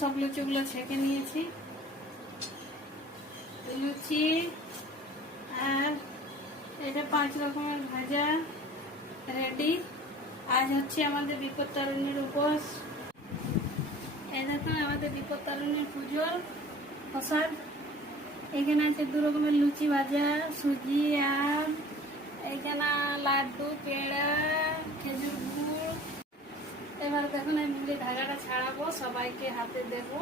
সব লুচিগুলো ছেঁকে নিয়েছি। লুচি আর এটা 5 রকমের ভাজা রেডি। আজ হচ্ছে আমাদের বিপত্তারিণীর উপোস। এই দেখুন আমাদের বিপত্তারিণীর পুজোর প্রসাদ। এখানে আছে 2 রকমের লুচি ভাজা, সুজি আর এইখানে লাড্ডু, পেড়া, খেজুর গুড়। এবার দেখুন আমি ধাগাটা ছাড়াবো, সবাইকে হাতে দেবো।